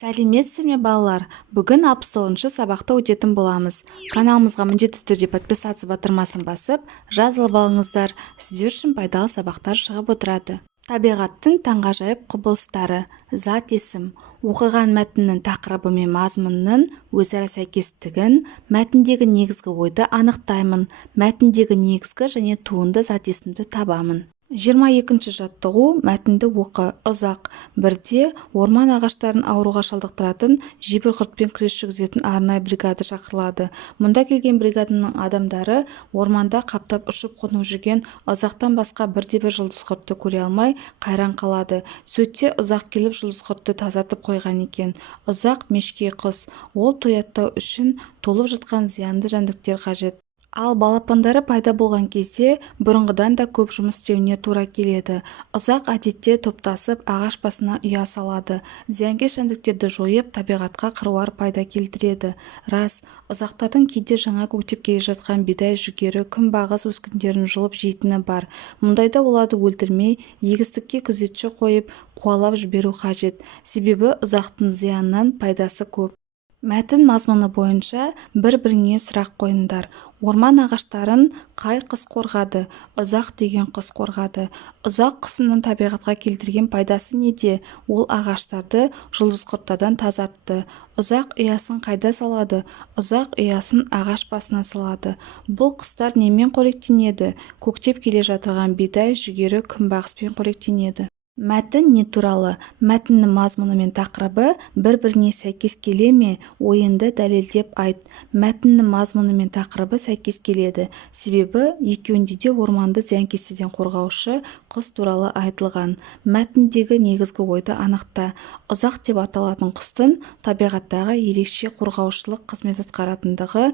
Сәлеметсіздер ме балалар? Бүгін 69-шы сабақты өтетін боламыз. Каналымызға міндетті түрде подписаться батырмасын басып, жазылып алыңыздар. Сіздер үшін пайдалы сабақтар шығып отырады. Табиғаттың таңғажайып құбылыстары. Зат есім. Оқыған мәтіннің тақырыбы мен мазмұнының өзара сәйкестігін, мәтіндегі негізгі ойды анықтаймын. Мәтіндегі негізгі және туынды зат есімді табамын. 22-ші жаттығу мәтінді оқы. Ұзақ. Бірде орман ағаштарын ауруға шалдықтыратын жебір құртпен күрес жүргізетін арнайы бригада шақырылады. Мұнда келген бригаданың адамдары орманда қаптап ұшып қонып жүрген ұзақтан басқа бірде-бір жұлдыз құртты көре алмай қайран қалады. Сөйтсе ұзақ келіп жұлдыз құртты тазартып қойған екен. Ұзақ мешкей құс. Ол тояттау үшін толып жатқан зиянды жәндіктер қажет. Ал балапандары пайда болған кезде бұрынғыдан да көп жұмыс істеуіне тура келеді. Ұзақ әдетте топтасып ағаш басына ұя салады. Зиянкес жәндіктерді жойып, табиғатқа қыруар пайда келтіреді. Рас, ұзақтардың кейде жаңа көктеп келе жатқан бидай, жүгері, күнбағыс өскіндерін жұлып жейтіні бар. Мұндайда оларды өлтірмей, егістікке күзетші қойып, қуалап жіберу қажет. Себебі ұзақтың зиянынан пайдасы көп. Мәтін мазмұны бойынша бір-біріне сұрақ қойыңдар. Орман ағаштарын қай құс қорғады? Ұзақ деген құс қорғады. Ұзақ құсының табиғатқа келтірген пайдасы неде? Ол ағаштарды жұлдыз құрттардан тазартты. Ұзақ ұясын қайда салады? Ұзақ ұясын ағаш басына салады. Бұл құстар немен қоректенеді? Көктеп келе жатырған бидай, жүгері, күнбағыспен қоректенеді. Мәтін не туралы? Мәтіннің мазмұны мен тақырыбы бір-біріне сәйкес келе ме? Ойынды дәлелдеп айт. Мәтіннің мазмұны мен тақырыбы сәйкес келеді. Себебі екеуінде де орманды зиянкестерден қорғаушы құс туралы айтылған. Мәтіндегі негізгі ойды анықта. Ұзақ деп аталатын құстың табиғаттағы ерекше қорғаушылық қызмет атқаратындығы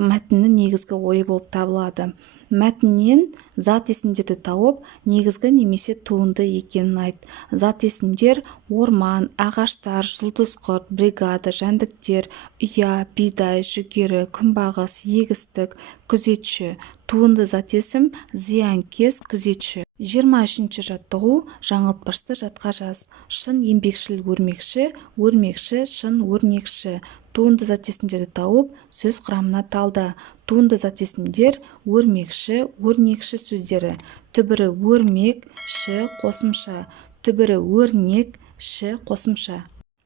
мәтіннің негізгі ойы болып табылады. Мәтіннен зат есімдерді тауып, негізгі немесе туынды екенін айт. Зат есімдер орман, ағаштар, жұлдыз құрт, бригада, жәндіктер, ұя, бидай, жүгері, күнбағыс, егістік, күзетші. Туынды зат есім зиянкес, күзетші. 23-ші жаттығу жаңылтпашты жатқа жаз. Шын еңбекшіл өрмекші, өрмекші, шын өрнекші. Туынды зат есімдерді тауып, сөз құрамына талда. Туынды зат есімдер өрмекші, өрнекші сөздері. Түбірі өрмек, ші қосымша. Түбірі өрнек, ші қосымша.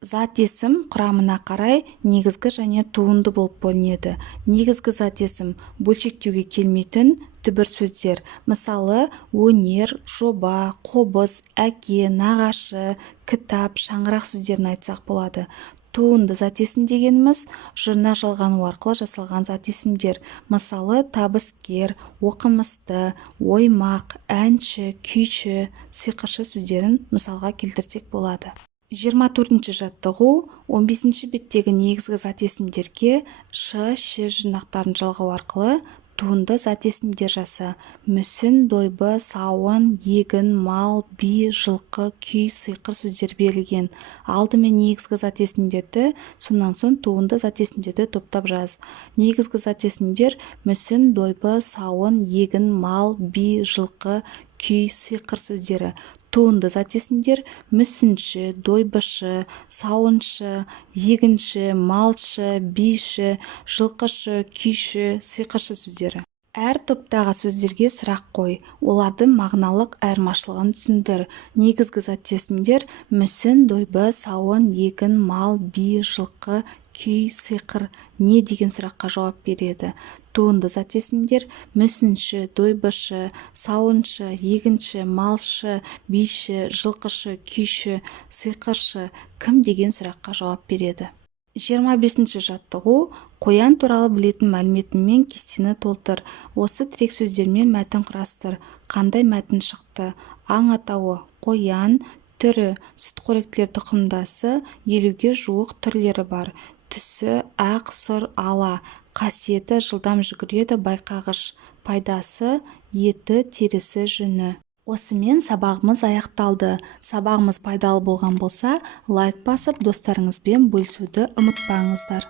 Зат есім құрамына қарай негізгі және туынды болып бөлінеді. Негізгі зат есім бөлшектеуге келмейтін түбір сөздер. Мысалы, өнер, жоба, қобыз, әке, нағашы, кітап, шаңырақ сөздерін айтсақ болады. Туынды зат есім дегеніміз жұрнақ жалғану арқылы жасалған зат есімдер. Мысалы, табыскер, оқымысты, оймақ, әнші, күйші, сиқыршы сөздерін мысалға келтірсек болады. 24-ші жаттығу 15-ші беттегі негізгі зат есімдерге ш, ш жинақтарын жалғау арқылы туынды зат есімдер жаса. Мүсін, дойбы, сауын, егін, мал, би, жылқы, күй, сиқыр сөздер берілген. Алдымен негізгі зат есімдерді, сонан соң туынды зат есімдерді топтап жаз. Негізгі зат есімдер мүсін, дойбы, сауын, егін, мал, би, жылқы, күй, сиқыр сөздері. Туынды зат есімдер мүсінші, дойбышы, сауыншы, егінші, малшы, биші, жылқышы, күйші, сиқыршы сөздері. Әр топтағы сөздерге сұрақ қой. Олардың мағыналық айырмашылығын түсіндір. Негізгі зат есімдер мүсін, дойбы, сауын, егін, мал, би, жылқы, күй, сиқыр не деген сұраққа жауап береді. Туынды зат есімдер мүсінші, дойбышы, сауыншы, егінші, малшы, биші, жылқышы, күйші, сиқыршы кім деген сұраққа жауап береді. 25-ші жаттығу қоян туралы білетін мәліметіңмен кестені толтыр. Осы тірек сөздермен мәтін құрастыр. Қандай мәтін шықты? Аң атауы қоян, түрі сүтқоректілер тұқымдасы, 50-ге жуық түрлері бар. Түсі ақ, сұр, ала. Қасиеті жылдам жүгіреді, байқағыш. Пайдасы еті, терісі, жүні. Осымен сабағымыз аяқталды. Сабағымыз пайдалы болған болса, лайк басып, достарыңызбен бөлісуді ұмытпаңыздар.